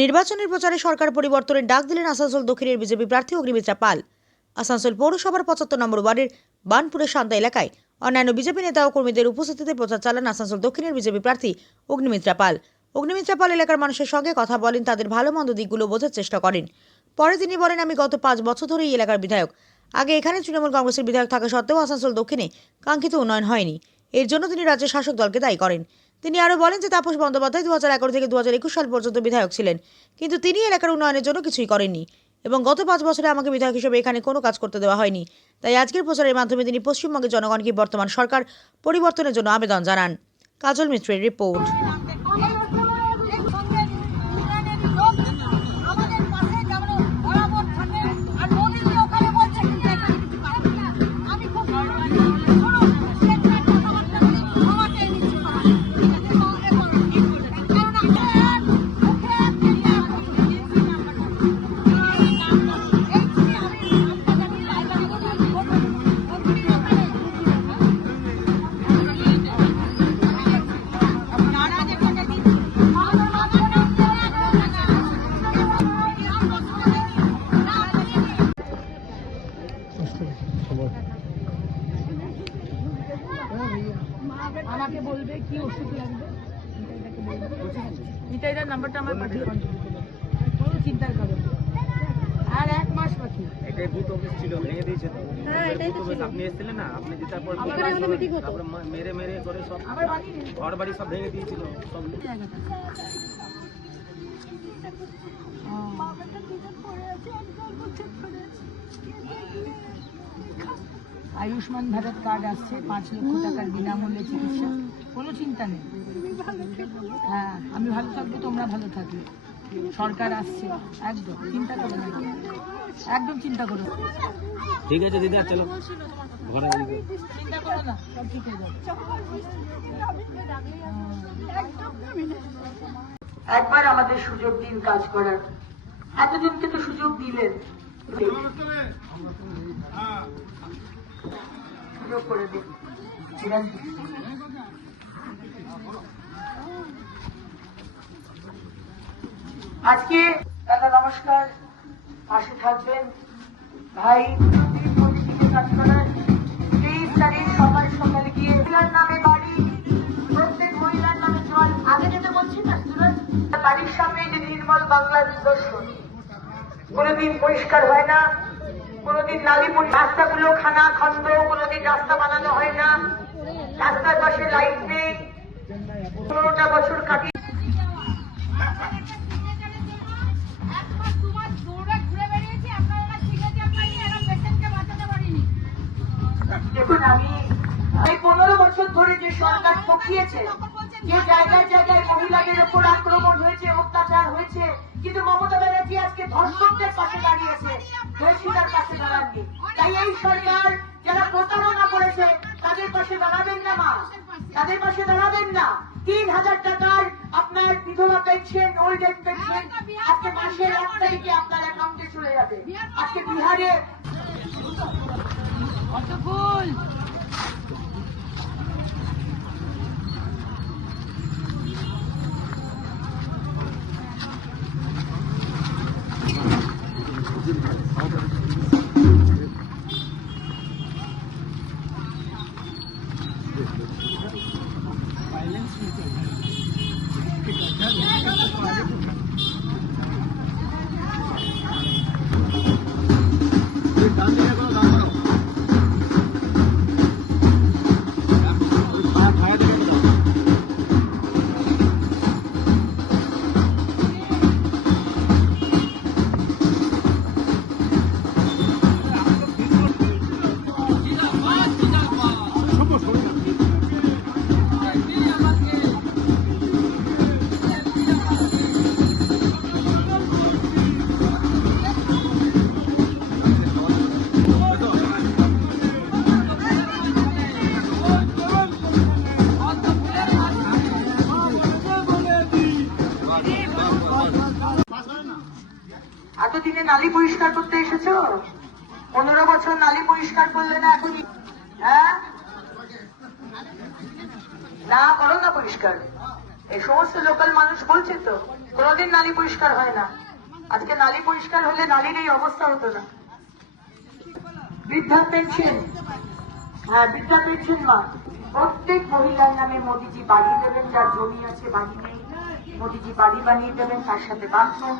নির্বাচনের প্রচারে সরকার পরিবর্তনের ডাক দিলেন আসানসোল দক্ষিণের বিজেপি প্রার্থী অগ্নিমিত্রা পাল। আসানসোল পৌরসভার 75 নম্বর ওয়ার্ডের বানপুরের শান্তা এলাকায় অন্যান্য বিজেপি নেতা ও কর্মীদের উপস্থিতিতে প্রচার চালান আসানসোল দক্ষিণের বিজেপি প্রার্থী অগ্নিমিত্রা পাল। অগ্নিমিত্রা পাল এলাকার মানুষের সঙ্গে কথা বলেন, তাদের ভালো মন্দ দিকগুলো বোঝার চেষ্টা করেন। পরে তিনি বলেন, আমি গত 5 বছর ধরে এই এলাকার বিধায়ক। আগে এখানে তৃণমূল কংগ্রেসের বিধায়ক থাকা সত্ত্বেও আসানসোল দক্ষিণে কাঙ্ক্ষিত উন্নয়ন হয়নি। এর জন্য তিনি রাজ্যের শাসক দলকে দায়ী করেন। তিনি আরও বলেন যে তাপস বন্দ্যোপাধ্যায় 2011 থেকে 2021 সাল পর্যন্ত বিধায়ক ছিলেন, কিন্তু তিনি এলাকার উন্নয়নের জন্য কিছুই করেননি এবং গত 5 বছরে আমাকে বিধায়ক হিসেবে এখানে কোনো কাজ করতে দেওয়া হয়নি। তাই আজকের প্রচারের মাধ্যমে তিনি পশ্চিমবঙ্গের জনগণকে বর্তমান সরকার পরিবর্তনের জন্য আবেদন জানান। কাজল মিত্রের রিপোর্ট। আমাকে বলবে কি ওষুধ লাগবে, নিতাইদার নাম্বারটা আমার পাঠিয়ে কোনো চিন্তার কারণ আর 1 মাস বাকি। এটাই বুথ অফিস ছিল, ভেঙে দিয়েছে তো। হ্যাঁ, এটাই তো ছিল। আপনি এসেছিলেন না, আপনি যেটা পর তারপরে মেরে মেরে করে সব ঘর বাড়ি সব ভেঙে দিয়েছিল সব জায়গাটা। আয়ুষ্মান ভারত কার্ড আসছে, 5 লক্ষ টাকার বিনামূল্যে চিকিৎসা, কোনো চিন্তা নেই। হ্যাঁ, আমি ভালো থাকবো, তোমরা ভালো থাকবে। সরকার আসছে, একদম চিন্তা করো না, একদম চিন্তা করো। ঠিক আছে দিদি, চলো ঘরে চিন্তা করো না, সব ঠিক হয়ে যাবে। একবার আমাদের সুযোগ দিন কাজ করার, এতজনকে তো সুযোগ দিলেন, সুযোগ করে দিন। আজকে দাদা নমস্কার, পাশে থাকবেন ভাই। 30 তারিখ সকাল সকালে গিয়ে মহিলার নামে বাড়ি, প্রত্যেক মহিলার নামে জল। আগে যেতে বলছি না, বাড়ির সামনে যে নির্মল বাংলা দর্শন কোনোদিন পরিষ্কার হয় না, কোনোদিন নালী, রাস্তাগুলো খানা খন্দ, কোনোদিন রাস্তা বানানো হয় না, রাস্তার পাশে লাইট নেই। 15টা বছর কাটিয়ে দেখুন, আমি এই 15 বছর ধরে যে সরকার ঠকিয়েছে, যে জায়গায় জায়গায় মহিলাদের উপর আক্রমণ হয়েছে, অত্যাচার হয়েছে, কিন্তু মমতা ব্যানার্জি আজকে ধর্ষকদের পাশে দাঁড়িয়েছে, ধর্ষিতার পাশে দাঁড়াননি। তাই এই সরকার যারা প্রতারণা করেছে তাদের পাশে দাঁড়াবেন না, মা, তাদের পাশে দাঁড়াবেন না। 3000 টাকার আপনার বিধবা পেনশন, ওল্ড এজ পেনশন আজকে মাসের 1 তারিখে আপনার অ্যাকাউন্টে চলে যাবে। আজকে বিহারে অতফুল এতদিনে নালী পরিষ্কার করতে এসেছো? 15 বছর নালী পরিষ্কার করলে না এখনই? হ্যাঁ, না করো না পরিষ্কার। এই সমস্ত লোকাল মানুষ বলছে তো কোনোদিন নালী পরিষ্কার হয় না, আজকে নালী পরিষ্কার হলে নালীর এই অবস্থা হতো না। বৃদ্ধা পেনশন, হ্যাঁ বৃদ্ধা পেনশন মা প্রত্যেক মহিলার নামে মোদিজি বাড়ি দেবেন, যার জমি আছে বাড়ি নেই মোদিজি বাড়ি বানিয়ে দেবেন, তার সাথে বাথরুম